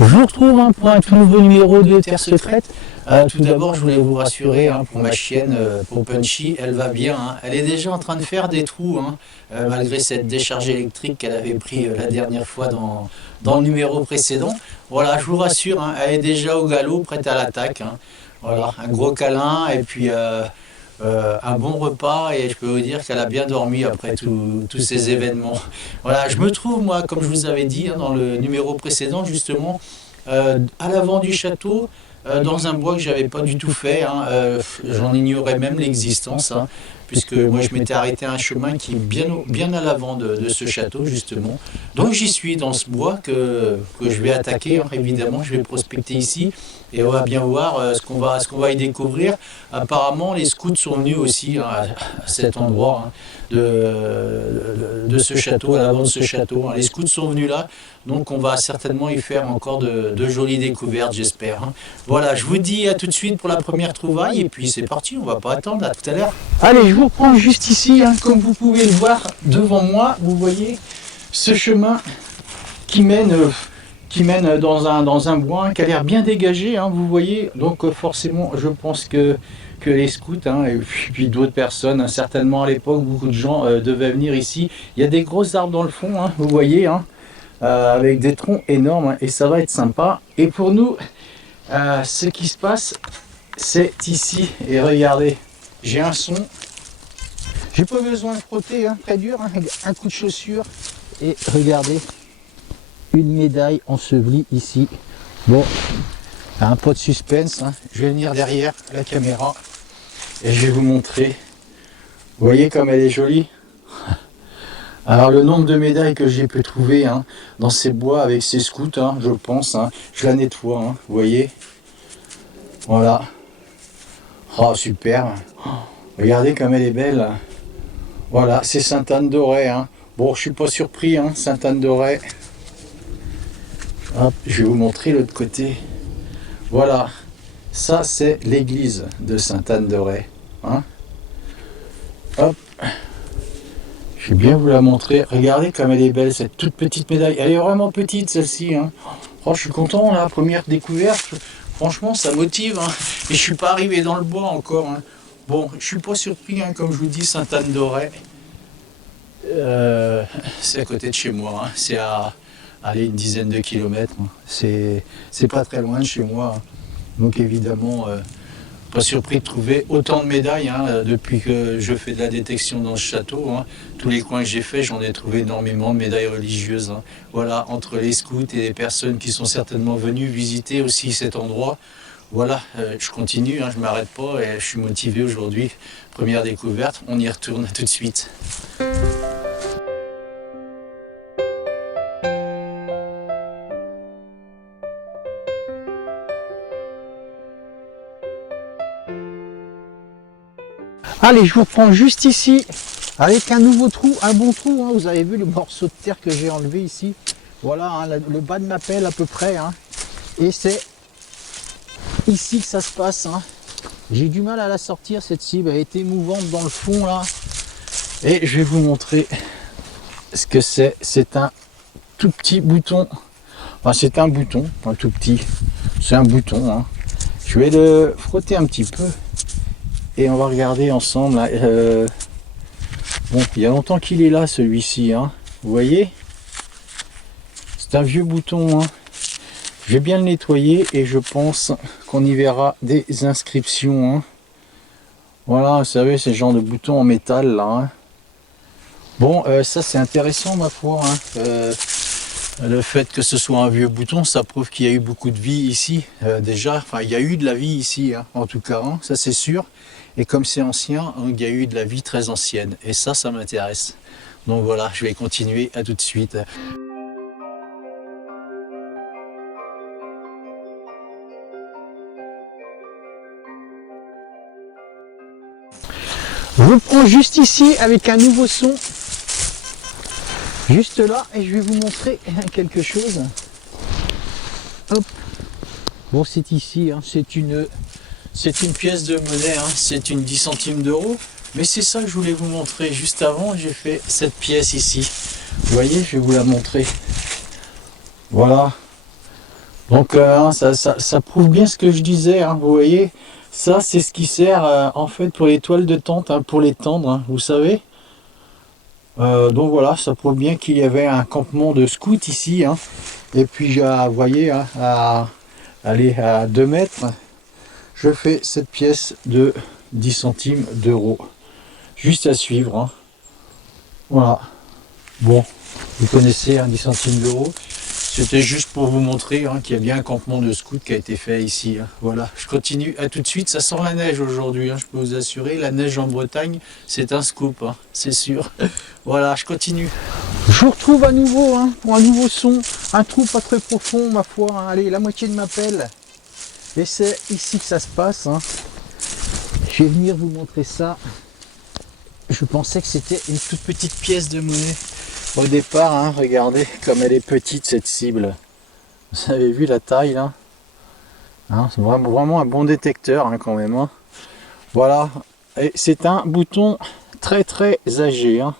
Je vous retrouve pour un tout nouveau numéro de Terre Secrète. Tout d'abord, je voulais vous rassurer pour ma chienne, pour Punchy, elle va bien. Elle est déjà en train de faire des trous, malgré cette décharge électrique qu'elle avait pris la dernière fois dans le numéro précédent. Voilà, je vous rassure, elle est déjà au galop, prête à l'attaque. Voilà, un gros câlin et puis un bon repas, et je peux vous dire qu'elle a bien dormi après tous ces événements. Voilà, je me trouve, moi, comme je vous avais dit dans le numéro précédent, justement, à l'avant du château, dans un bois que j'avais pas du tout fait. J'en ignorais même l'existence, puisque moi je m'étais arrêté à un chemin qui est bien à l'avant de ce château, justement. Donc j'y suis dans ce bois que je vais attaquer, évidemment, je vais prospecter ici, et on va bien voir ce qu'on va y découvrir. Apparemment, les scouts sont venus aussi à cet endroit de ce château, à l'avant de ce château. Les scouts sont venus là, donc on va certainement y faire encore de jolies découvertes, j'espère. Voilà, je vous dis à tout de suite pour la première trouvaille, et puis c'est parti, on va pas attendre, à tout à l'heure. Allez, je vous reprends juste ici, comme vous pouvez le voir devant moi, vous voyez ce chemin qui mène dans un bois qui a l'air bien dégagé, vous voyez. Donc forcément, je pense que les scouts et puis d'autres personnes, certainement à l'époque, beaucoup de gens devaient venir ici. Il y a des gros arbres dans le fond, vous voyez, avec des troncs énormes, et ça va être sympa. Et pour nous, ce qui se passe, c'est ici, et regardez, j'ai un son, j'ai pas besoin de frotter, très dur, un coup de chaussure, et regardez, une médaille ensevelie ici. Bon, un peu de suspense, je vais venir derrière la caméra et je vais vous montrer. Vous voyez comme elle est jolie. Alors le nombre de médailles que j'ai pu trouver dans ces bois avec ces scouts, je pense, je la nettoie, vous voyez. Voilà. Oh super. Regardez comme elle est belle. Voilà, c'est Sainte-Anne-d'Auray. Bon, je suis pas surpris, Sainte-Anne-d'Auray. Hop, je vais vous montrer l'autre côté. Voilà, ça c'est l'église de Sainte-Anne-d'Auray. Hop, je vais bien vous la montrer. Regardez comme elle est belle, cette toute petite médaille. Elle est vraiment petite, celle-ci. Oh, je suis content, la première découverte. Franchement, ça motive. Et je suis pas arrivé dans le bois encore. Bon, je suis pas surpris, comme je vous dis, Sainte-Anne-d'Auray. C'est à côté de chez moi. C'est à une dizaine de kilomètres. C'est pas très loin de chez moi. Donc évidemment, pas surpris de trouver autant de médailles depuis que je fais de la détection dans ce château. Tous les coins que j'ai fait, j'en ai trouvé énormément de médailles religieuses. Voilà, entre les scouts et les personnes qui sont certainement venues visiter aussi cet endroit. Voilà, je continue, je ne m'arrête pas et je suis motivé aujourd'hui. Première découverte, on y retourne tout de suite. Allez, je vous reprends juste ici avec un nouveau trou, un bon trou. Vous avez vu le morceau de terre que j'ai enlevé ici. Voilà, le bas de ma pelle à peu près. Et c'est ici que ça se passe. J'ai du mal à la sortir, cette cible. Elle a été mouvante dans le fond là. Et je vais vous montrer ce que c'est. C'est un tout petit bouton. Enfin, c'est un bouton, un tout petit. C'est un bouton. Je vais le frotter un petit peu. Et on va regarder ensemble. Bon, il y a longtemps qu'il est là, celui-ci. Vous voyez? C'est un vieux bouton. Je vais bien le nettoyer et je pense qu'on y verra des inscriptions. Voilà, vous savez, c'est le genre de bouton en métal là. Bon, ça c'est intéressant ma foi. Le fait que ce soit un vieux bouton, ça prouve qu'il y a eu beaucoup de vie ici. Déjà, enfin, il y a eu de la vie ici, en tout cas, ça c'est sûr. Et comme c'est ancien, il y a eu de la vie très ancienne. Et ça m'intéresse. Donc voilà, je vais continuer, à tout de suite. Je vous prends juste ici avec un nouveau son. Juste là, et je vais vous montrer quelque chose. Hop. Bon, c'est ici, c'est une pièce de monnaie, c'est une 10 centimes d'euros. Mais c'est ça que je voulais vous montrer. Juste avant, j'ai fait cette pièce ici. Vous voyez, je vais vous la montrer. Voilà. Donc ça prouve bien ce que je disais, hein, vous voyez, ça c'est ce qui sert en fait pour les toiles de tente, hein, pour les tendre, hein, vous savez. Donc voilà, ça prouve bien qu'il y avait un campement de scouts ici, hein. Et puis vous voyez, hein, à 2 mètres, je fais cette pièce de 10 centimes d'euros. Juste à suivre, hein. Voilà. Bon, vous connaissez, hein, 10 centimes d'euros. C'était juste pour vous montrer, hein, qu'il y a bien un campement de scouts qui a été fait ici, hein. Voilà, je continue. À tout de suite. Ça sent la neige aujourd'hui, hein, je peux vous assurer. La neige en Bretagne, c'est un scoop, hein, c'est sûr. Voilà, je continue. Je vous retrouve à nouveau, hein, pour un nouveau son. Un trou pas très profond, ma foi, hein. Allez, la moitié de ma pelle. Et c'est ici que ça se passe, hein. Je vais venir vous montrer ça. Je pensais que c'était une toute petite pièce de monnaie. Au départ, hein, regardez comme elle est petite cette cible. Vous avez vu la taille là, hein, c'est vraiment un bon détecteur, hein, quand même, hein. Voilà, et c'est un bouton très âgé, hein.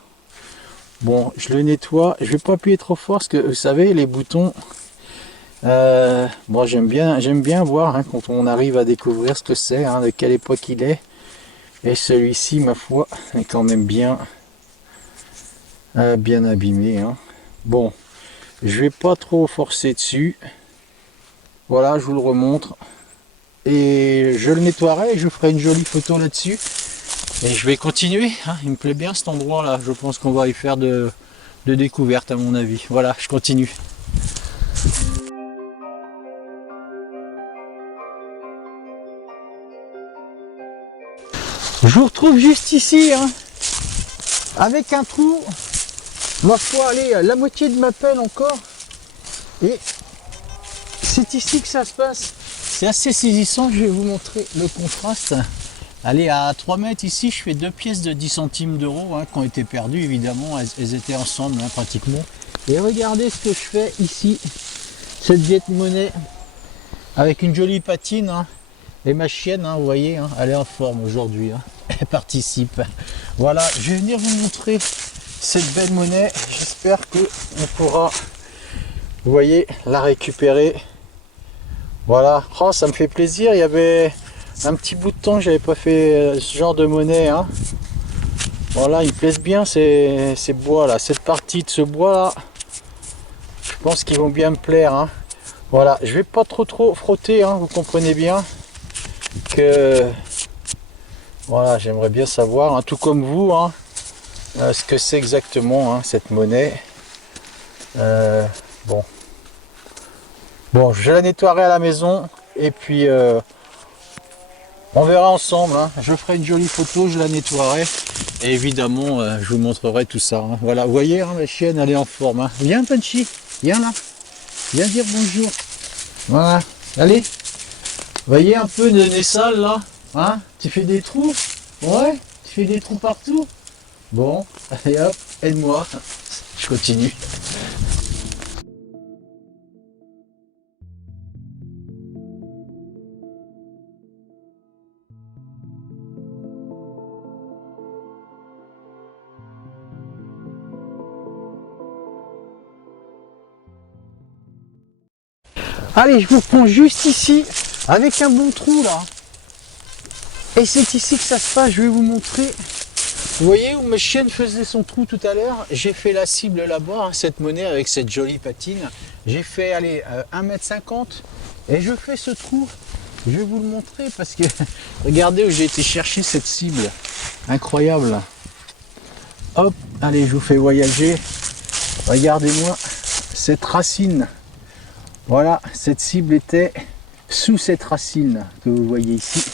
Bon, je le nettoie, je vais pas appuyer trop fort parce que vous savez les boutons, bon, j'aime bien voir, hein, quand on arrive à découvrir ce que c'est, hein, de quelle époque il est. Et celui-ci, ma foi, est quand même bien abîmé, hein. Bon, je vais pas trop forcer dessus. Voilà, je vous le remontre. Et je le nettoierai et je ferai une jolie photo là-dessus. Et je vais continuer, hein. Il me plaît bien cet endroit là. Je pense qu'on va y faire de découvertes à mon avis. Voilà, je continue. Je vous retrouve juste ici, hein, avec un trou. Ma foi, allez, la moitié de ma pelle encore. Et c'est ici que ça se passe. C'est assez saisissant, je vais vous montrer le contraste. Allez, à 3 mètres ici, je fais 2 pièces de 10 centimes d'euros, hein, qui ont été perdues, évidemment. Elles étaient ensemble, hein, pratiquement. Et regardez ce que je fais ici. Cette vieille monnaie avec une jolie patine, hein. Et ma chienne, hein, vous voyez, hein, elle est en forme aujourd'hui, hein. Elle participe. Voilà, je vais venir vous montrer cette belle monnaie. J'espère qu'on pourra, vous voyez, la récupérer. Voilà, oh, ça me fait plaisir. Il y avait un petit bout de temps que j'avais pas fait ce genre de monnaie, hein. Voilà, ils plaisent bien ces bois là, cette partie de ce bois là. Je pense qu'ils vont bien me plaire, hein. Voilà, je vais pas trop frotter, hein, vous comprenez bien que voilà, j'aimerais bien savoir, hein, tout comme vous, hein, ce que c'est exactement, hein, cette monnaie. Bon, je la nettoierai à la maison et puis on verra ensemble, hein. Je ferai une jolie photo, je la nettoierai et évidemment je vous montrerai tout ça, hein. Voilà, vous voyez, hein, la chienne elle est en forme, hein. Viens Punchy, viens là, viens dire bonjour. Voilà, allez, voyez un peu de nez sale là, hein. Tu fais des trous, ouais, tu fais des trous partout. Bon, allez hop, aide-moi, je continue. Allez, je vous prends juste ici, avec un bon trou là. Et c'est ici que ça se passe, je vais vous montrer. Vous voyez où ma chienne faisait son trou tout à l'heure? J'ai fait la cible là-bas, hein, cette monnaie avec cette jolie patine. J'ai fait, allez, 1,50 m et je fais ce trou. Je vais vous le montrer parce que regardez où j'ai été chercher cette cible. Incroyable. Hop, allez, je vous fais voyager. Regardez-moi cette racine. Voilà, cette cible était sous cette racine que vous voyez ici.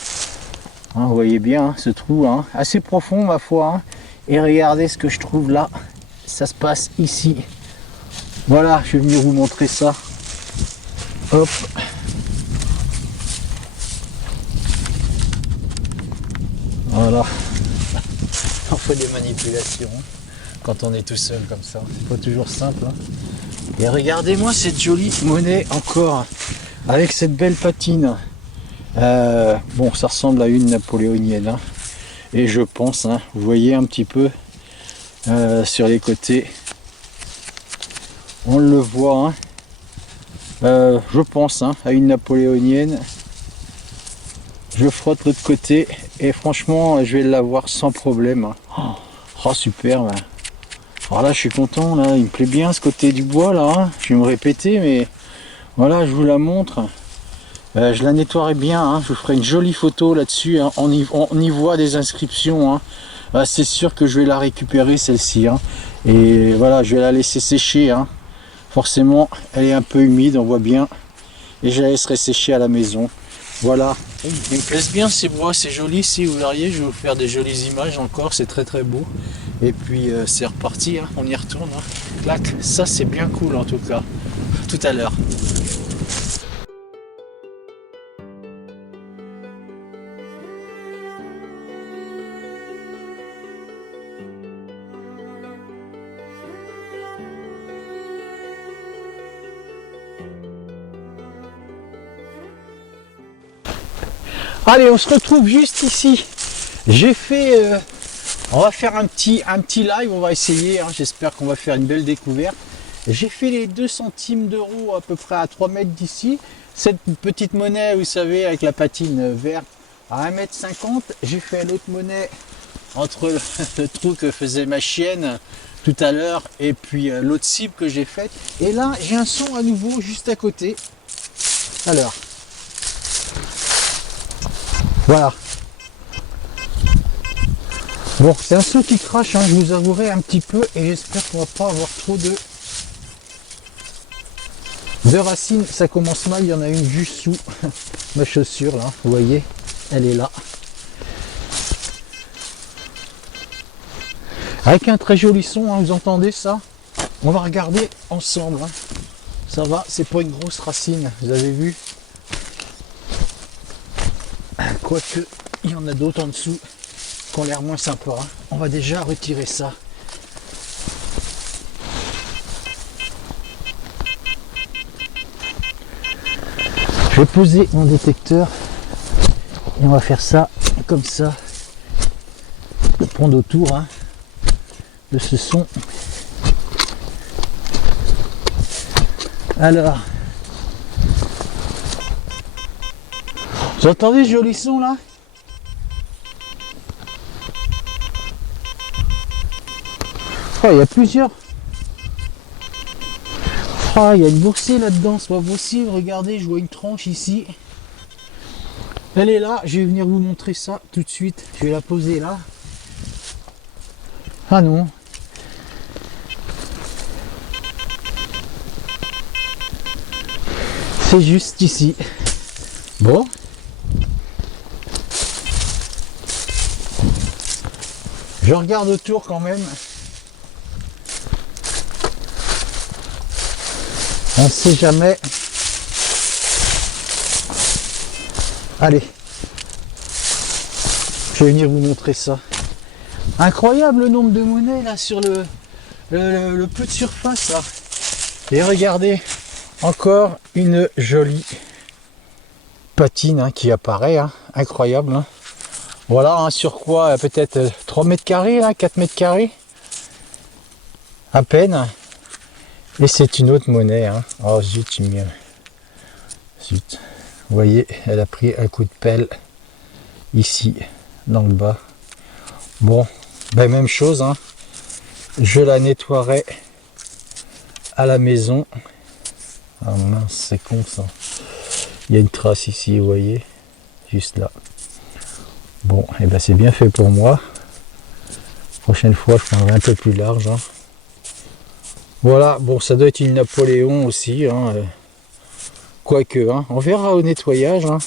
Hein, vous voyez bien, hein, ce trou, hein, assez profond ma foi, hein. Et regardez ce que je trouve là. Ça se passe ici. Voilà, je vais venir vous montrer ça. Hop. Voilà. On fait des manipulations quand on est tout seul comme ça. C'est pas toujours simple, hein. Et regardez-moi cette jolie monnaie encore, avec cette belle patine. Bon, ça ressemble à une napoléonienne, hein. Et je pense, hein, vous voyez un petit peu sur les côtés, on le voit, hein. Je pense hein, à une napoléonienne. Je frotte l'autre côté et franchement je vais l'avoir sans problème. Hein. Oh super. Ouais. Alors là je suis content, là, il me plaît bien ce côté du bois là. Hein. Je vais me répéter mais voilà je vous la montre. Je la nettoierai bien, hein. Je vous ferai une jolie photo là-dessus. Hein. On y voit des inscriptions. Hein. C'est sûr que je vais la récupérer celle-ci. Hein. Et voilà, je vais la laisser sécher. Hein. Forcément, elle est un peu humide, on voit bien. Et je la laisserai sécher à la maison. Voilà. Ils me plaisent bien ces bois, c'est joli. Si vous verriez, je vais vous faire des jolies images encore. C'est très très beau. Et puis c'est reparti, hein. On y retourne. Hein. Clac, ça c'est bien cool en tout cas. Tout à l'heure. Allez, on se retrouve juste ici. J'ai fait... on va faire un petit live, on va essayer. Hein, j'espère qu'on va faire une belle découverte. J'ai fait les 2 centimes d'euros à peu près à 3 mètres d'ici. Cette petite monnaie, vous savez, avec la patine verte à 1,50 m. J'ai fait l'autre monnaie entre le trou que faisait ma chienne tout à l'heure et puis l'autre cible que j'ai faite. Et là, j'ai un son à nouveau juste à côté. Alors... Voilà. Bon, c'est un son qui crache, hein, je vous avouerai un petit peu et j'espère qu'on va pas avoir trop de racines. Ça commence mal, il y en a une juste sous ma chaussure là, vous voyez, elle est là. Avec un très joli son, hein, vous entendez ça? On va regarder ensemble. Hein. Ça va, c'est pas une grosse racine, vous avez vu? Quoique, il y en a d'autres en dessous qui ont l'air moins sympas. Hein. On va déjà retirer ça. Je vais poser mon détecteur et on va faire ça comme ça. Je vais prendre autour hein, de ce son. Alors, vous entendez ce joli son là? Oh, il y a plusieurs. Oh, il y a une boursée là-dedans, c'est pas possible. Regardez, je vois une tranche ici. Elle est là, je vais venir vous montrer ça tout de suite. Je vais la poser là. Ah non. C'est juste ici. Bon. Je regarde autour quand même. On ne sait jamais. Allez. Je vais venir vous montrer ça. Incroyable le nombre de monnaies là sur le peu de surface là. Et regardez, encore une jolie patine hein, qui apparaît. Hein. Incroyable. Hein. Voilà, hein, sur quoi peut-être 3 mètres carrés, là, 4 mètres carrés. À peine. Et c'est une autre monnaie. Hein. Oh zut, zut. Vous voyez, elle a pris un coup de pelle ici, dans le bas. Bon, ben même chose. Hein. Je la nettoierai à la maison. Ah mince, c'est con ça. Il y a une trace ici, vous voyez, juste là. Bon, et eh ben c'est bien fait pour moi. Prochaine fois, je prendrai un peu plus large. Hein. Voilà, bon, ça doit être une Napoléon aussi. Hein. Quoique, hein. On verra au nettoyage. Hein.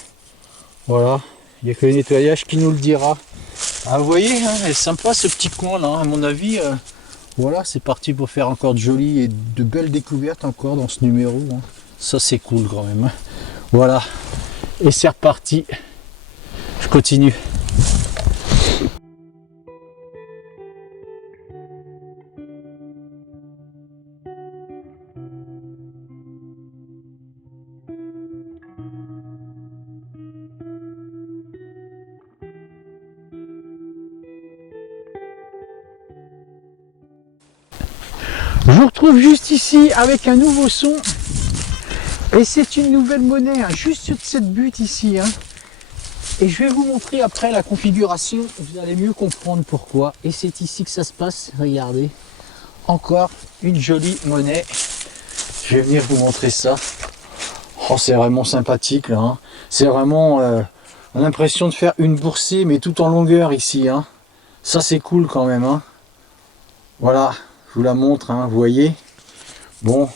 Voilà, il n'y a que le nettoyage qui nous le dira. Ah, vous voyez, hein, elle est sympa ce petit coin là. À mon avis, voilà, c'est parti pour faire encore de jolies et de belles découvertes encore dans ce numéro. Hein. Ça, c'est cool quand même. Hein. Voilà, et c'est reparti. Je continue. Je vous retrouve juste ici avec un nouveau son. Et c'est une nouvelle monnaie, hein, juste sur cette butte ici. Hein. Et je vais vous montrer après la configuration, vous allez mieux comprendre pourquoi. Et c'est ici que ça se passe, regardez. Encore une jolie monnaie. Je vais venir vous montrer ça. Oh, c'est vraiment sympathique là. Hein. C'est vraiment on a l'impression de faire une boursée, mais tout en longueur ici. Hein. Ça c'est cool quand même. Hein. Voilà, je vous la montre, hein, vous voyez. Bon,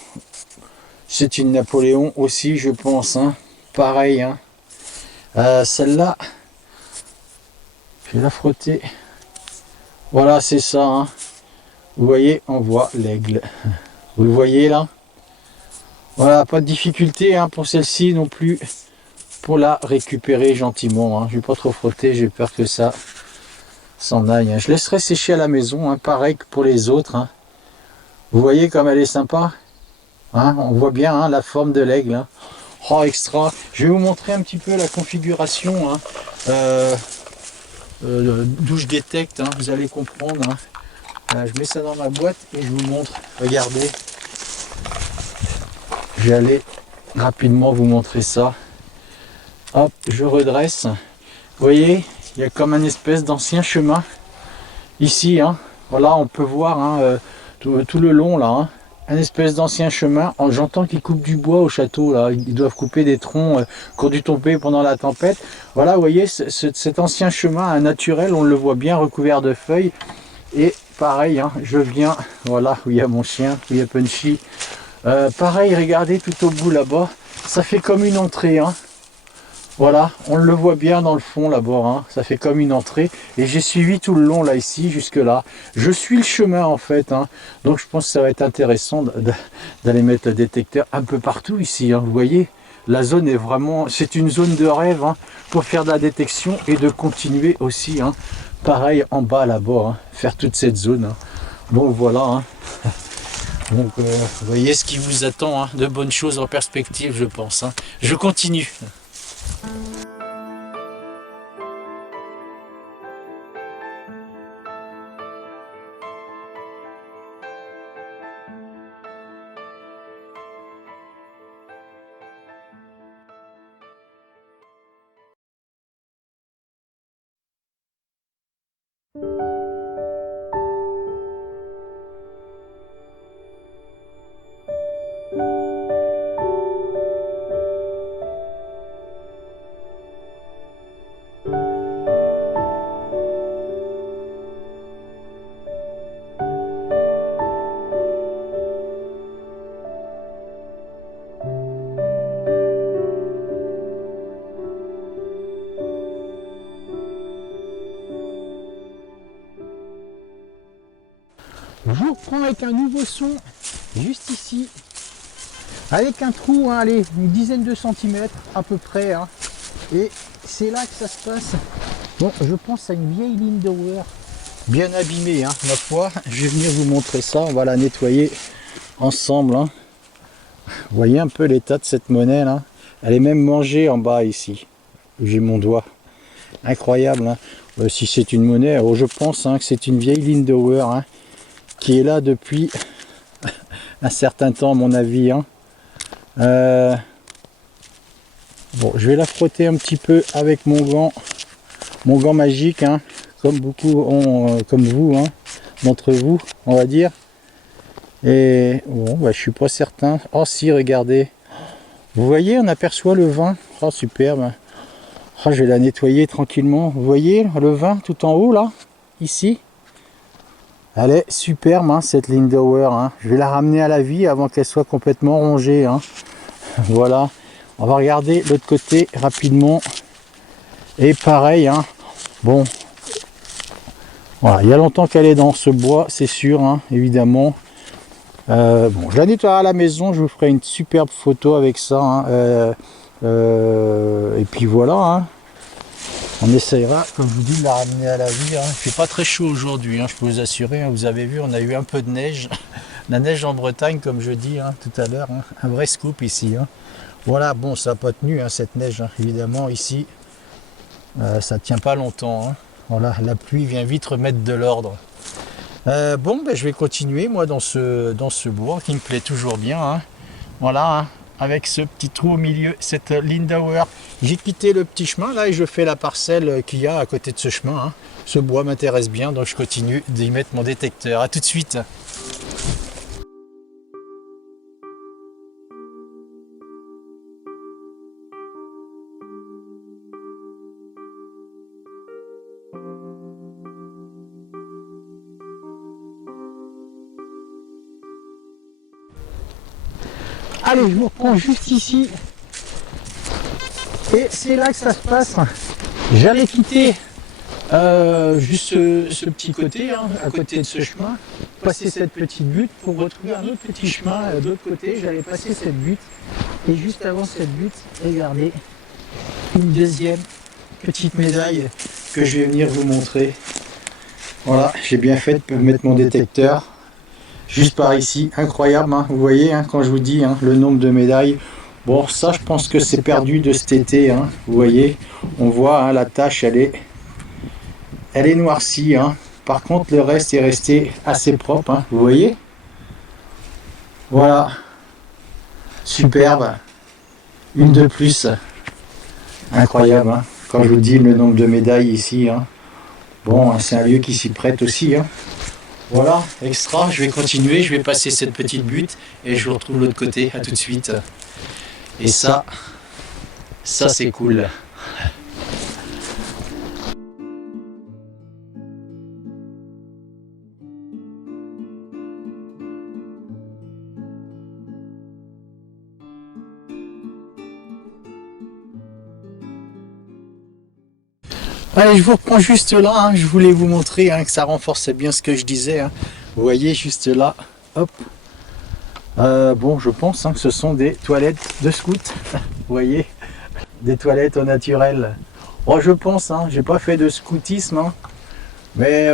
c'est une Napoléon aussi, je pense. Hein. Pareil. Hein. Celle-là, je vais la frotter. Voilà, c'est ça. Hein. Vous voyez, on voit l'aigle. Vous le voyez là? Voilà, pas de difficulté hein, pour celle-ci non plus. Pour la récupérer gentiment. Hein. Je vais pas trop frotter, j'ai peur que ça s'en aille. Hein. Je laisserai sécher à la maison, hein, pareil que pour les autres. Hein. Vous voyez comme elle est sympa. Hein, on voit bien hein, la forme de l'aigle. Hein. Oh, extra. Je vais vous montrer un petit peu la configuration. Hein. D'où je détecte, hein, vous allez comprendre. Hein. Je mets ça dans ma boîte et je vous montre. Regardez. Je vais aller rapidement vous montrer ça. Hop, je redresse. Vous voyez, il y a comme un espèce d'ancien chemin. Ici, hein, voilà, on peut voir hein, tout le long là. Hein, un espèce d'ancien chemin. J'entends qu'ils coupent du bois au château là. Ils doivent couper des troncs qui ont dû tomber pendant la tempête. Voilà, vous voyez, cet ancien chemin naturel, on le voit bien recouvert de feuilles. Et pareil, hein, je viens, voilà, où il y a mon chien, où il y a Punchy. Pareil, regardez tout au bout là-bas. Ça fait comme une entrée. Hein. Voilà, on le voit bien dans le fond là-bas, hein. Ça fait comme une entrée. Et j'ai suivi tout le long là, ici, jusque là. Je suis le chemin en fait. Hein. Donc je pense que ça va être intéressant d'aller mettre le détecteur un peu partout ici. Hein. Vous voyez, la zone est vraiment... C'est une zone de rêve hein, pour faire de la détection et de continuer aussi. Hein. Pareil en bas là-bas, hein, faire toute cette zone. Hein. Bon voilà. Hein. Donc vous voyez ce qui vous attend, hein, de bonnes choses en perspective je pense. Hein. Je continue. Je vous reprends avec un nouveau son, juste ici, avec un trou, hein, allez, une dizaine de centimètres à peu près, hein, et c'est là que ça se passe. Bon, je pense à une vieille Lindauer, bien abîmée, hein, ma foi. Je vais venir vous montrer ça, on va la nettoyer ensemble. Hein. Vous voyez un peu l'état de cette monnaie là, elle est même mangée en bas ici, j'ai mon doigt, incroyable. Hein. Si c'est une monnaie, alors je pense hein, que c'est une vieille Lindauer, hein, qui est là depuis un certain temps à mon avis. Hein. Bon, je vais la frotter un petit peu avec mon gant magique, hein, comme beaucoup ont, comme vous, hein, d'entre vous, on va dire. Et bon, bah, je suis pas certain. Oh si, regardez. Vous voyez, on aperçoit le vin. Oh superbe. Oh, je vais la nettoyer tranquillement. Vous voyez le vin tout en haut là, ici. Elle est superbe hein, cette Lindauer. Hein. Je vais la ramener à la vie avant qu'elle soit complètement rongée. Hein. Voilà. On va regarder l'autre côté rapidement. Et pareil. Hein. Bon. Voilà. Il y a longtemps qu'elle est dans ce bois, c'est sûr, hein, évidemment. Bon, je la nettoierai à la maison. Je vous ferai une superbe photo avec ça. Hein. Et puis voilà. Hein. On essayera, comme je vous dis, de la ramener à la vie. Hein. Il fait pas très chaud aujourd'hui, hein, je peux vous assurer. Hein. Vous avez vu, on a eu un peu de neige. La neige en Bretagne, comme je dis hein, tout à l'heure. Hein. Un vrai scoop ici. Hein. Voilà, bon, ça n'a pas tenu hein, cette neige. Hein. Évidemment, ici, ça ne tient pas longtemps. Hein. Voilà, la pluie vient vite remettre de l'ordre. Bon, ben, je vais continuer, moi, dans ce bois qui me plaît toujours bien. Hein. Voilà, hein. avec ce petit trou au milieu, cette Lindauer. J'ai quitté le petit chemin là et je fais la parcelle qu'il y a à côté de ce chemin, hein. Ce bois m'intéresse bien, donc je continue d'y mettre mon détecteur. A tout de suite. Allez, je vous reprends juste ici. Et c'est là que ça se passe. J'allais quitter juste ce petit côté, hein, à côté de ce chemin, passer cette petite butte pour retrouver un autre petit chemin de l'autre côté. J'allais passer cette butte. Et juste avant cette butte, regardez, une deuxième petite médaille que je vais venir vous montrer. Voilà, j'ai bien fait de mettre mon détecteur juste par ici, incroyable, hein. Vous voyez, hein, quand je vous dis, hein, le nombre de médailles. Bon, ça je pense que c'est perdu de cet été, hein. Vous voyez, on voit, hein, la tache, elle est noircie, hein. Par contre, le reste est resté assez propre, hein. Vous voyez. Voilà, superbe, une de plus, incroyable, hein. Quand je vous dis le nombre de médailles ici, hein. Bon, c'est un lieu qui s'y prête aussi, hein. Voilà, extra, je vais continuer, je vais passer cette petite butte et je vous retrouve de l'autre côté, à tout de suite. Et ça c'est cool. Allez, je vous reprends juste là, hein. Je voulais vous montrer, hein, que ça renforçait bien ce que je disais, hein. Vous voyez juste là, hop. Bon, je pense, hein, que ce sont des toilettes de scout. Vous voyez, des toilettes au naturel. Oh, je pense, hein, j'ai pas fait de scoutisme, hein, mais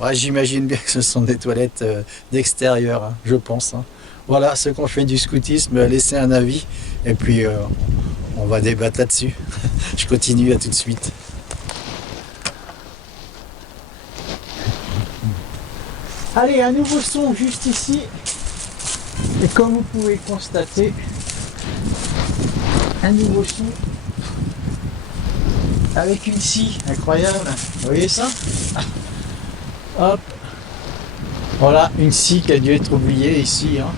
ouais, j'imagine bien que ce sont des toilettes d'extérieur, hein, je pense, hein. Voilà, ceux qui ont fait du scoutisme, laissez un avis et puis on va débattre là-dessus. Je continue, à tout de suite. Allez, un nouveau son juste ici. Et comme vous pouvez constater, un nouveau son avec une scie incroyable. Vous voyez ça? Hop. Voilà, une scie qui a dû être oubliée ici, hein.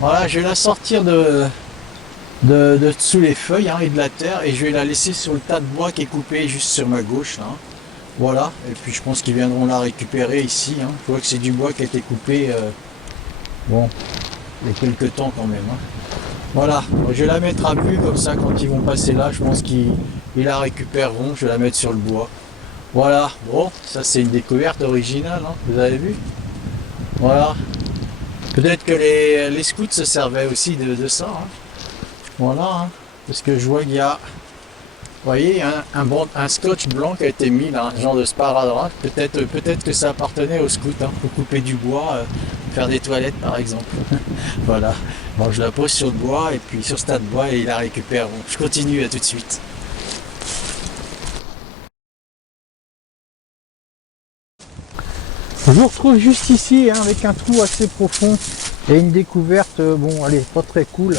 Voilà, je vais la sortir de sous les feuilles, hein, et de la terre, et je vais la laisser sur le tas de bois qui est coupé juste sur ma gauche, là. Voilà, et puis je pense qu'ils viendront la récupérer ici, hein. Je vois que c'est du bois qui a été coupé, bon, il y a quelques temps quand même, hein. Voilà, je vais la mettre à vue, comme ça quand ils vont passer là, je pense qu'ils la récupéreront, je vais la mettre sur le bois. Voilà, bon, ça c'est une découverte originale, hein, vous avez vu? Voilà, peut-être que les scouts se servaient aussi de ça, hein. Voilà, hein, parce que je vois qu'il y a... Vous voyez, un scotch blanc qui a été mis là, un genre de sparadrap. Peut-être que ça appartenait aux scouts, hein, pour couper du bois, faire des toilettes par exemple. Voilà. Bon, je la pose sur le bois et puis sur ce tas de bois et il la récupère. Bon, je continue, à tout de suite. Je vous retrouve juste ici, hein, avec un trou assez profond et une découverte, bon, allez, pas très cool.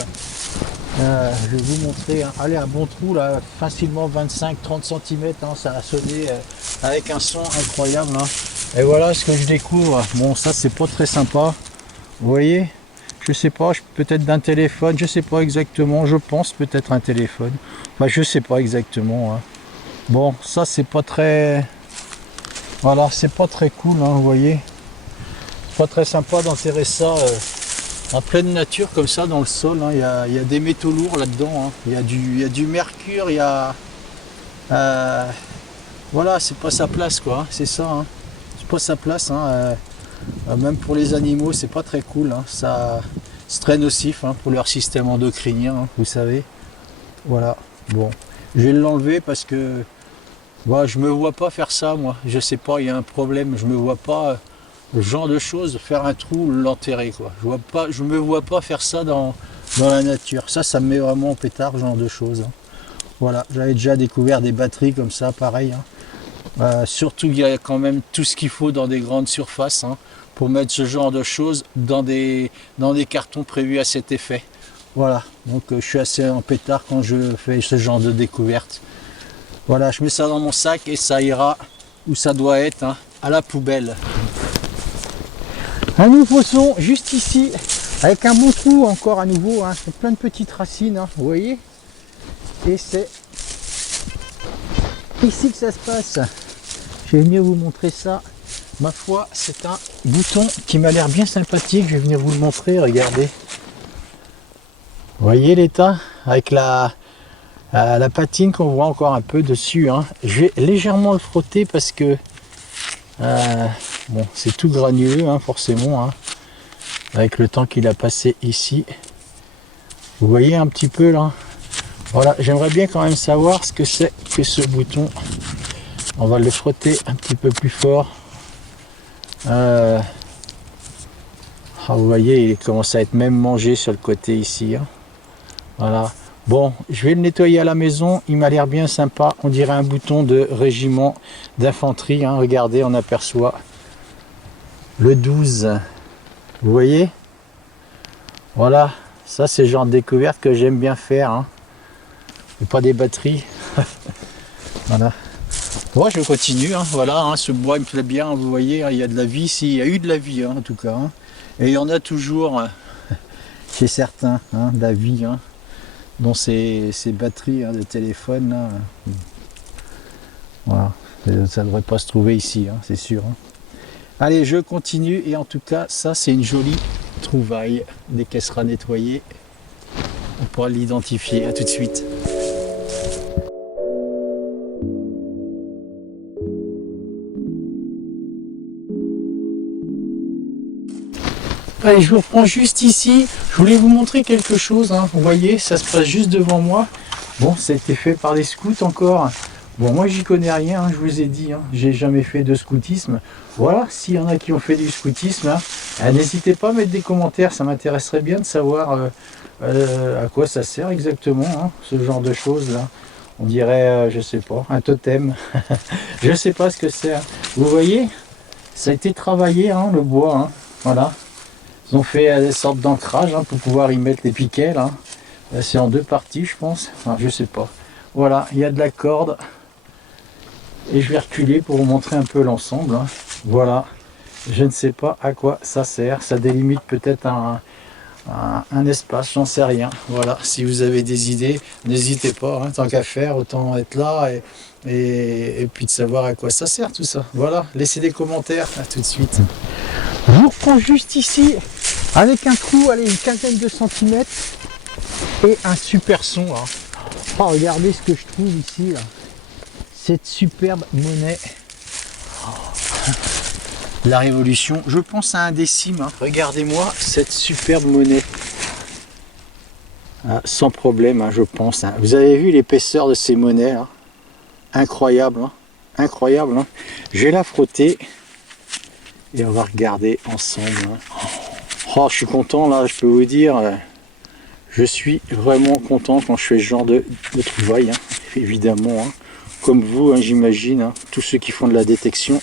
Je vais vous montrer, hein. Allez, un bon trou là, facilement 25-30 cm, hein, ça a sonné avec un son incroyable, hein. Et voilà ce que je découvre. Bon, ça c'est pas très sympa, vous voyez, je sais pas, peut-être d'un téléphone, je sais pas exactement, je pense peut-être un téléphone, enfin je sais pas exactement, hein. Bon, ça c'est pas très, voilà, c'est pas très cool, hein, vous voyez, c'est pas très sympa d'enterrer ça en pleine nature comme ça dans le sol, hein. Il y a des métaux lourds là-dedans, hein. Il y a du mercure, il y a... voilà, c'est pas sa place quoi, hein. C'est ça, hein. C'est pas sa place, hein. Même pour les animaux, c'est pas très cool, hein. Ça, c'est très nocif, hein, pour leur système endocrinien, hein, vous savez. Voilà, bon, je vais l'enlever parce que voilà, je me vois pas faire ça moi, je sais pas, il y a un problème, je me vois pas... ce genre de choses, faire un trou, l'enterrer quoi. Je me vois pas faire ça dans la nature. Ça me met vraiment en pétard, ce genre de choses, hein. Voilà, j'avais déjà découvert des batteries comme ça, pareil, hein. Surtout qu'il y a quand même tout ce qu'il faut dans des grandes surfaces, hein, pour mettre ce genre de choses dans des cartons prévus à cet effet. Voilà, donc je suis assez en pétard quand je fais ce genre de découverte. Voilà, je mets ça dans mon sac et ça ira où ça doit être, hein, à la poubelle. Un nouveau son juste ici, avec un bon trou encore à nouveau, hein, plein de petites racines, hein, vous voyez. Et c'est ici que ça se passe. Je vais venir vous montrer ça. Ma foi, c'est un bouton qui m'a l'air bien sympathique. Je vais venir vous le montrer, regardez. Vous voyez l'état avec la patine qu'on voit encore un peu dessus, hein. Je vais légèrement le frotter parce que bon, c'est tout granuleux, hein, forcément, hein, avec le temps qu'il a passé ici. Vous voyez un petit peu là. Voilà, j'aimerais bien quand même savoir ce que c'est que ce bouton. On va le frotter un petit peu plus fort. Vous voyez, il commence à être même mangé sur le côté ici, hein. Voilà. Bon, je vais le nettoyer à la maison. Il m'a l'air bien sympa. On dirait un bouton de régiment d'infanterie, hein. Regardez, on aperçoit le 12. Vous voyez? Voilà. Ça, c'est le genre de découverte que j'aime bien faire, hein. Et pas des batteries. Voilà. Bon, je continue, hein. Voilà, hein, ce bois il me plaît bien. Vous voyez, hein, il y a de la vie ici. Il y a eu de la vie, hein, en tout cas, hein. Et il y en a toujours chez certains, hein, de la vie, hein, dans ces batteries, hein, de téléphone là. Voilà, ça ne devrait pas se trouver ici, hein, c'est sûr, hein. Allez, je continue et en tout cas, ça c'est une jolie trouvaille. Dès qu'elle sera nettoyée, on pourra l'identifier. À tout de suite. Allez, je vous reprends juste ici. Je voulais vous montrer quelque chose, hein. Vous voyez, ça se passe juste devant moi. Bon, ça a été fait par les scouts encore. Bon, moi j'y connais rien, hein, je vous ai dit, hein, j'ai jamais fait de scoutisme. Voilà, s'il y en a qui ont fait du scoutisme, hein, n'hésitez pas à mettre des commentaires, ça m'intéresserait bien de savoir à quoi ça sert exactement, hein, ce genre de choses là. On dirait, je sais pas, un totem. Je sais pas ce que c'est, hein. Vous voyez, ça a été travaillé, hein, le bois, hein. Voilà. Ils ont fait des sortes d'ancrage, hein, pour pouvoir y mettre les piquets là. C'est en deux parties, je pense. Enfin, je sais pas. Voilà, il y a de la corde. Et je vais reculer pour vous montrer un peu l'ensemble, hein. Voilà. Je ne sais pas à quoi ça sert. Ça délimite peut-être un espace, j'en sais rien. Voilà. Si vous avez des idées, n'hésitez pas, hein, tant qu'à faire, autant être là et puis de savoir à quoi ça sert tout ça. Voilà. Laissez des commentaires. À tout de suite. Je vous reprends juste ici avec un trou, allez, une quinzaine de centimètres et un super son, hein. Oh, regardez ce que je trouve ici là. Cette superbe monnaie. La Révolution, je pense à un décime, hein. Regardez-moi cette superbe monnaie. Ah, sans problème, hein, je pense, hein. Vous avez vu l'épaisseur de ces monnaies là? Incroyable, hein. Incroyable, hein. Je vais la frotter et on va regarder ensemble, hein. Oh, je suis content là, je peux vous dire, je suis vraiment content quand je fais ce genre de trouvailles, hein. Évidemment, hein. Comme vous, hein, j'imagine, hein, tous ceux qui font de la détection,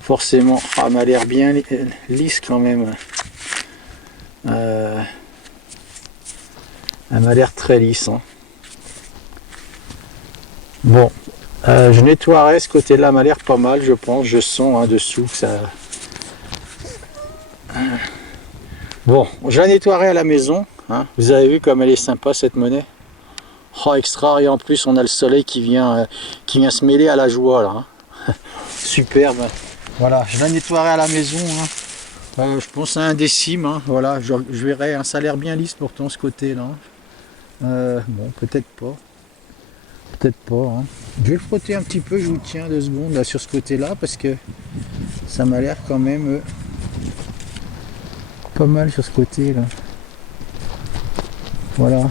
forcément. Ah, elle m'a l'air bien lisse quand même. Elle m'a l'air très lisse, hein. Bon, je nettoierai ce côté-là, m'a l'air pas mal, je pense. Je sens, hein, dessous que ça. Bon, je la nettoierai à la maison, hein. Vous avez vu comme elle est sympa cette monnaie. Oh, extra, et en plus on a le soleil qui vient se mêler à la joie là, hein. Superbe. Voilà, je la nettoierai à la maison, hein. Je pense à un décime, hein. Voilà, je verrai, hein. Ça a l'air bien lisse pourtant ce côté là. Bon, peut-être pas. Peut-être pas, hein. Je vais le frotter un petit peu, je vous tiens 2 secondes là sur ce côté là parce que ça m'a l'air quand même pas mal sur ce côté là. Voilà.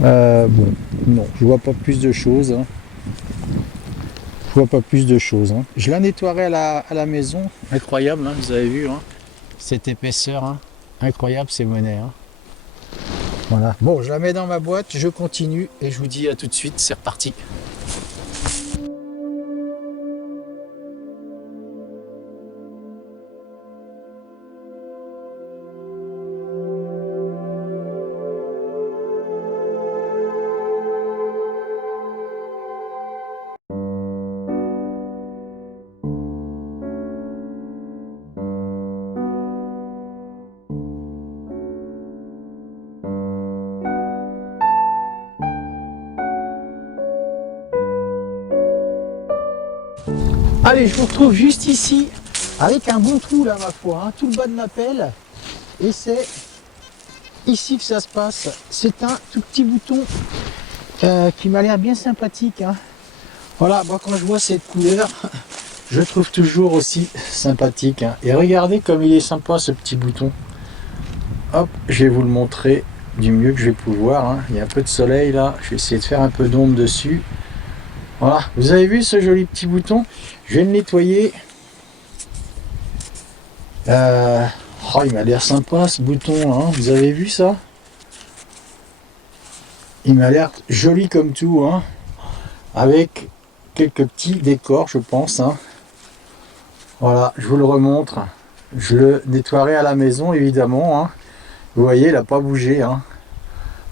Bon, non, je vois pas plus de choses, hein. Je vois pas plus de choses, hein. Je la nettoierai à la maison. Incroyable, hein, vous avez vu, hein, cette épaisseur, hein. Incroyable ces monnaies, hein. Voilà. Bon, je la mets dans ma boîte, je continue et je vous dis à tout de suite, c'est reparti. Allez, je vous retrouve juste ici avec un bon trou là, ma foi, hein, tout le bas de ma pelle. Et c'est ici que ça se passe. C'est un tout petit bouton qui m'a l'air bien sympathique, hein. Voilà, moi quand je vois cette couleur, je trouve toujours aussi sympathique, hein. Et regardez comme il est sympa ce petit bouton. Hop, je vais vous le montrer du mieux que je vais pouvoir, hein. Il y a un peu de soleil là, je vais essayer de faire un peu d'ombre dessus. Voilà, vous avez vu ce joli petit bouton? Je vais le nettoyer. Oh, il m'a l'air sympa ce bouton, hein. Vous avez vu ça? Il m'a l'air joli comme tout, hein. Avec quelques petits décors, je pense, hein. Voilà, je vous le remontre. Je le nettoierai à la maison, évidemment, hein. Vous voyez, il n'a pas bougé, hein.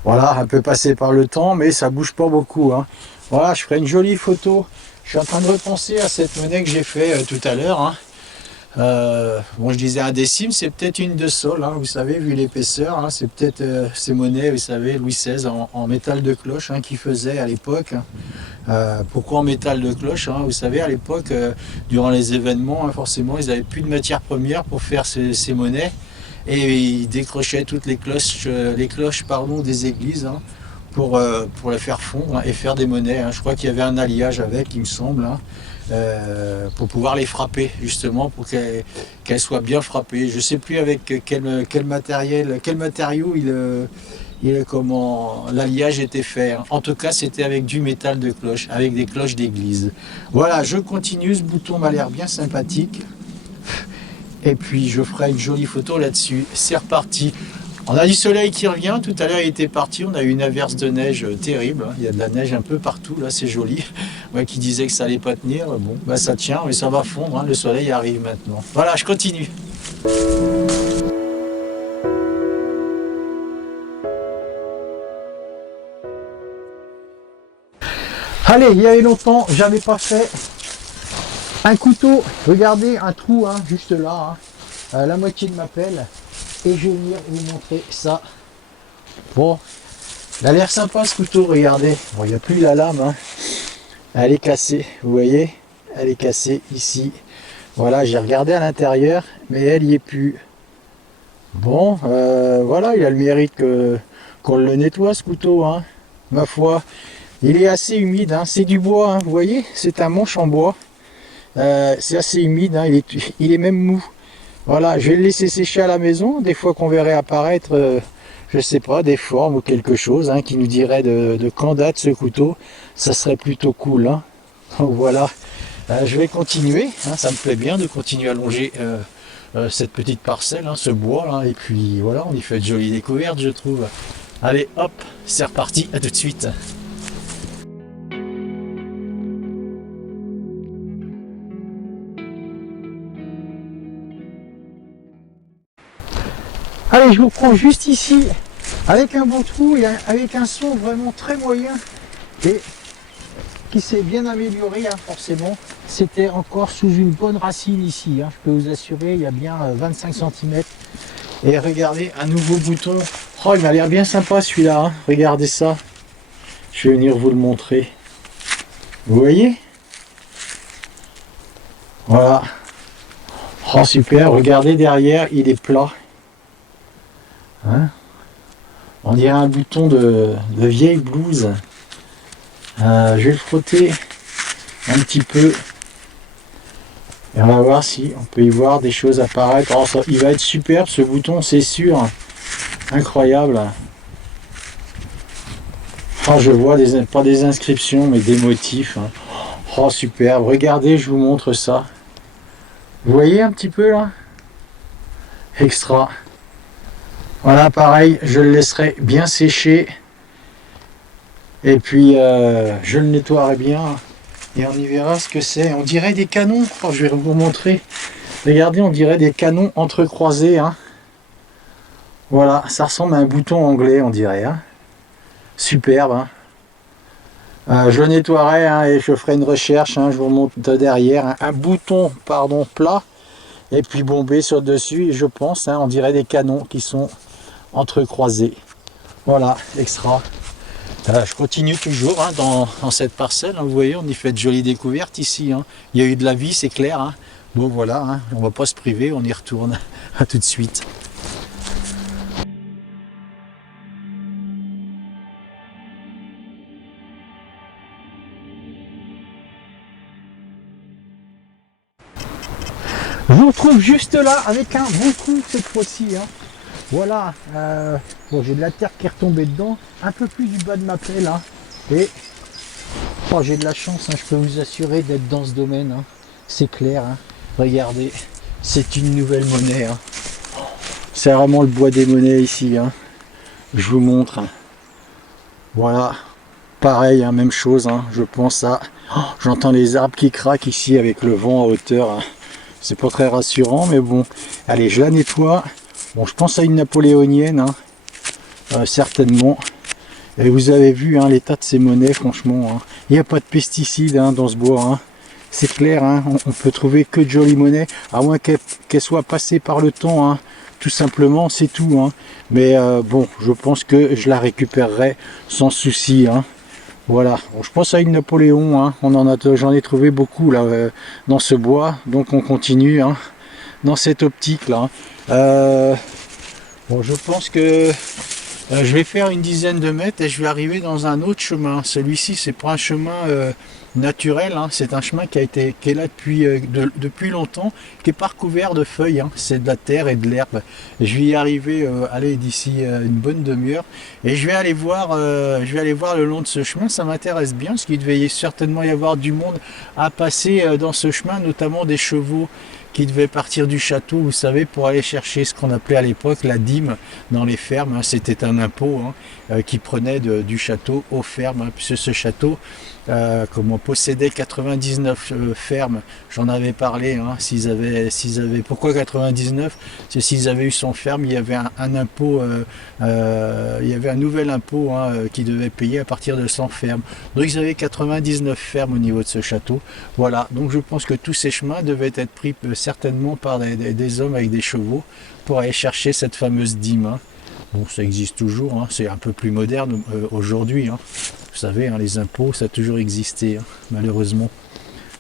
Voilà, un peu passé par le temps, mais ça bouge pas beaucoup, hein. Voilà, je ferai une jolie photo. Je suis en train de repenser à cette monnaie que j'ai fait tout à l'heure, hein. Bon, je disais un décime, c'est peut-être une de sol, hein, vous savez, vu l'épaisseur, hein, c'est peut-être ces monnaies, vous savez, Louis XVI en métal de cloche, hein, qui faisait à l'époque. Pourquoi en métal de cloche, hein, vous savez, à l'époque, durant les événements, hein, forcément, ils n'avaient plus de matière première pour faire ces monnaies, et ils décrochaient toutes les cloches, des églises, hein, pour les faire fondre, hein, et faire des monnaies, hein. Je crois qu'il y avait un alliage avec, il me semble, hein, pour pouvoir les frapper, justement, pour qu'elles soient bien frappées. Je ne sais plus avec quel matériau comment l'alliage était fait, hein. En tout cas, c'était avec du métal de cloche, avec des cloches d'église. Voilà, je continue, ce bouton m'a l'air bien sympathique. Et puis, je ferai une jolie photo là-dessus. C'est reparti. On a du soleil qui revient, tout à l'heure il était parti, on a eu une averse de neige terrible, hein. Il y a de la neige un peu partout, là c'est joli. Moi qui disais que ça allait pas tenir, bon, bah ça tient, mais ça va fondre, hein. Le soleil arrive maintenant. Voilà, je continue. Allez, il y avait longtemps, j'avais pas fait un couteau, regardez, un trou, hein, juste là, hein, la moitié de ma pelle. Et je vais venir vous montrer ça. Bon, il a l'air sympa ce couteau, regardez. Bon, il n'y a plus la lame, hein. Elle est cassée, vous voyez, elle est cassée ici. Voilà, j'ai regardé à l'intérieur, mais elle n'y est plus. Bon, voilà, il a le mérite qu'on le nettoie ce couteau, hein. Ma foi, il est assez humide, hein. C'est du bois, hein, vous voyez, c'est un manche en bois. C'est assez humide, hein. Il est même mou. Voilà, je vais le laisser sécher à la maison. Des fois qu'on verrait apparaître, je sais pas, des formes ou quelque chose, hein, qui nous dirait de quand date ce couteau. Ça serait plutôt cool, hein. Donc voilà, je vais continuer, hein. Ça me plaît bien de continuer à longer cette petite parcelle, hein, ce bois là. Et puis voilà, on y fait de jolies découvertes, je trouve. Allez, hop, c'est reparti, à tout de suite. Allez, je vous prends juste ici, avec un bon trou et avec un son vraiment très moyen et qui s'est bien amélioré, hein, forcément. C'était encore sous une bonne racine ici, hein, je peux vous assurer, il y a bien 25 cm. Et regardez, un nouveau bouton. Oh, il m'a l'air bien sympa celui-là, hein. Regardez ça. Je vais venir vous le montrer. Vous voyez? Voilà. Oh, super, regardez derrière, il est plat. Hein, on dirait un bouton de vieille blouse. Je vais le frotter un petit peu et on va voir si on peut y voir des choses apparaître. Oh, ça, il va être superbe ce bouton, c'est sûr. Incroyable. Oh, je vois pas des inscriptions mais des motifs, hein. Oh, superbe. Regardez, je vous montre ça. Vous voyez un petit peu là? Extra. Voilà, pareil, je le laisserai bien sécher. Et puis, je le nettoierai bien. Et on y verra ce que c'est. On dirait des canons. Oh, je vais vous montrer. Regardez, on dirait des canons entrecroisés, hein. Voilà, ça ressemble à un bouton anglais, on dirait, hein. Superbe, hein. Je le nettoierai, hein, et je ferai une recherche, hein. Je vous remonte de derrière. Hein. Un bouton, pardon, plat. Et puis bombé sur le dessus. Et je pense, hein, on dirait des canons qui sont entrecroisés. Voilà, extra. Je continue toujours hein, dans cette parcelle, hein, vous voyez, on y fait de jolies découvertes ici. Hein. Il y a eu de la vie, c'est clair. Hein. Bon voilà, hein, on va pas se priver, on y retourne. À tout de suite. Je vous retrouve juste là avec un bon coup cette fois-ci. Hein. Voilà, bon, j'ai de la terre qui est retombée dedans, un peu plus du bas de ma pelle. Hein. Et oh, j'ai de la chance, hein, je peux vous assurer d'être dans ce domaine. Hein. C'est clair, hein. Regardez, c'est une nouvelle monnaie. Hein. C'est vraiment le bois des monnaies ici. Hein. Je vous montre. Hein. Voilà, pareil, hein, même chose. Hein. Je pense à... Oh, j'entends les arbres qui craquent ici avec le vent à hauteur. Hein. C'est pas très rassurant, mais bon. Allez, je la nettoie. Bon, je pense à une napoléonienne, hein. Certainement. Et vous avez vu hein, l'état de ces monnaies, franchement. Hein. Il n'y a pas de pesticides hein, dans ce bois. Hein. C'est clair, hein. On peut trouver que de jolies monnaies, à moins qu'elles soient passées par le temps. Hein. Tout simplement, c'est tout. Hein. Mais bon, je pense que je la récupérerai sans souci. Hein. Voilà, bon, je pense à une Napoléon, hein. J'en ai trouvé beaucoup là dans ce bois, donc on continue hein, dans cette optique là. Bon, je pense que je vais faire une dizaine de mètres et je vais arriver dans un autre chemin. Celui-ci, c'est pas un chemin naturel, hein. C'est un chemin qui est là depuis longtemps, qui est pas recouvert de feuilles. Hein. C'est de la terre et de l'herbe. Je vais y arriver, d'ici une bonne demi-heure, et je vais aller voir le long de ce chemin. Ça m'intéresse bien, parce qu'il devait certainement y avoir du monde à passer dans ce chemin, notamment des chevaux qui devaient partir du château, vous savez, pour aller chercher ce qu'on appelait à l'époque la dîme dans les fermes. Hein. C'était un impôt hein, qui prenait du château aux fermes, hein, puisque ce château comment possédait 99 fermes. J'en avais parlé. Hein, pourquoi 99? C'est s'ils avaient eu 100 fermes, il y avait un impôt, il y avait un nouvel impôt hein, qu'ils devaient payer à partir de 100 fermes. Donc ils avaient 99 fermes au niveau de ce château. Voilà. Donc je pense que tous ces chemins devaient être pris certainement par des hommes avec des chevaux pour aller chercher cette fameuse dîme. Hein. Bon, ça existe toujours, hein, c'est un peu plus moderne aujourd'hui. Hein. Vous savez, hein, les impôts, ça a toujours existé, hein, malheureusement.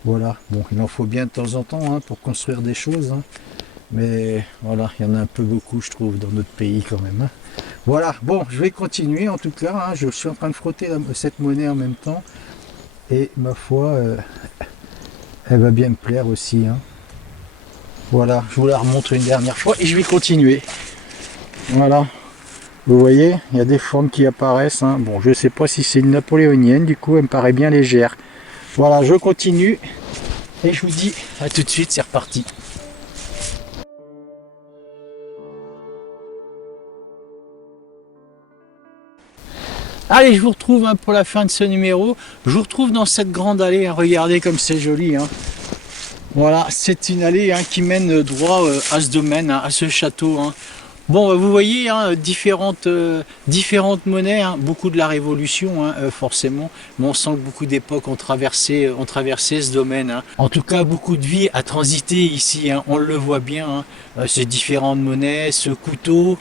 Voilà, bon, il en faut bien de temps en temps hein, pour construire des choses. Hein. Mais voilà, il y en a un peu beaucoup, je trouve, dans notre pays quand même. Hein. Voilà, bon, je vais continuer en tout cas. Hein, je suis en train de frotter cette monnaie en même temps. Et ma foi, elle va bien me plaire aussi. Hein. Voilà, je vous la remontre une dernière fois et je vais continuer. Voilà. Vous voyez, il y a des formes qui apparaissent. Hein. Bon, je ne sais pas si c'est une napoléonienne, du coup, elle me paraît bien légère. Voilà, je continue. Et je vous dis à tout de suite, c'est reparti. Allez, je vous retrouve hein, pour la fin de ce numéro. Je vous retrouve dans cette grande allée. Hein. Regardez comme c'est joli. Hein. Voilà, c'est une allée hein, qui mène droit à ce domaine, hein, à ce château. Hein. Bon, vous voyez, hein, différentes monnaies, hein, beaucoup de la Révolution, hein, forcément, mais on sent que beaucoup d'époques ont traversé ce domaine. Hein. En tout cas, beaucoup de vie a transité ici, hein, on le voit bien, hein, ces différentes monnaies, ce couteau.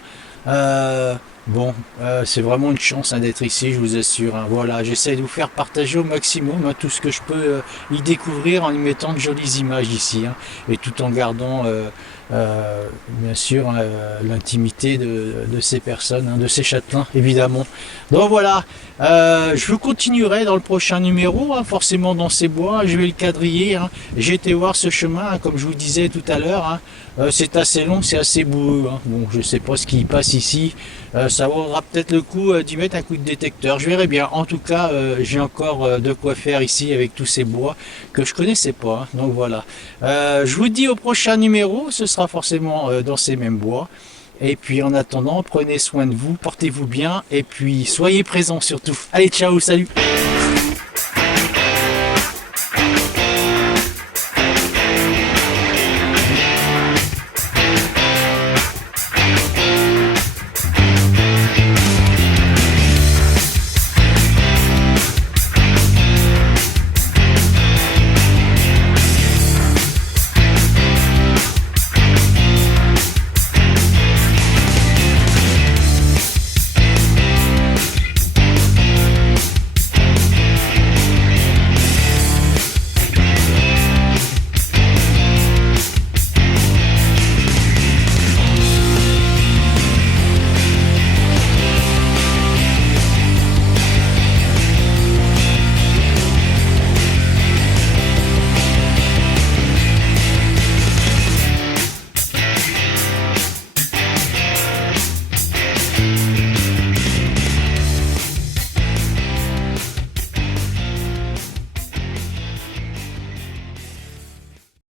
Bon, c'est vraiment une chance hein, d'être ici, je vous assure. Hein. Voilà, j'essaie de vous faire partager au maximum hein, tout ce que je peux y découvrir en y mettant de jolies images ici, hein, et tout en gardant bien sûr l'intimité de ces personnes, hein, de ces châtelains évidemment. Donc voilà, je continuerai dans le prochain numéro, hein, forcément dans ces bois, je vais le quadriller. Hein. J'ai été voir ce chemin, hein, comme je vous disais tout à l'heure, hein. C'est assez long, c'est assez boueux. Hein. Bon, je sais pas ce qui passe ici, ça vaudra peut-être le coup d'y mettre un coup de détecteur, je verrai bien. En tout cas, j'ai encore de quoi faire ici avec tous ces bois que je connaissais pas. Hein. Donc voilà, je vous dis au prochain numéro, ce sera forcément dans ces mêmes bois. Et puis en attendant, prenez soin de vous, portez-vous bien et puis soyez présents surtout. Allez, ciao, salut!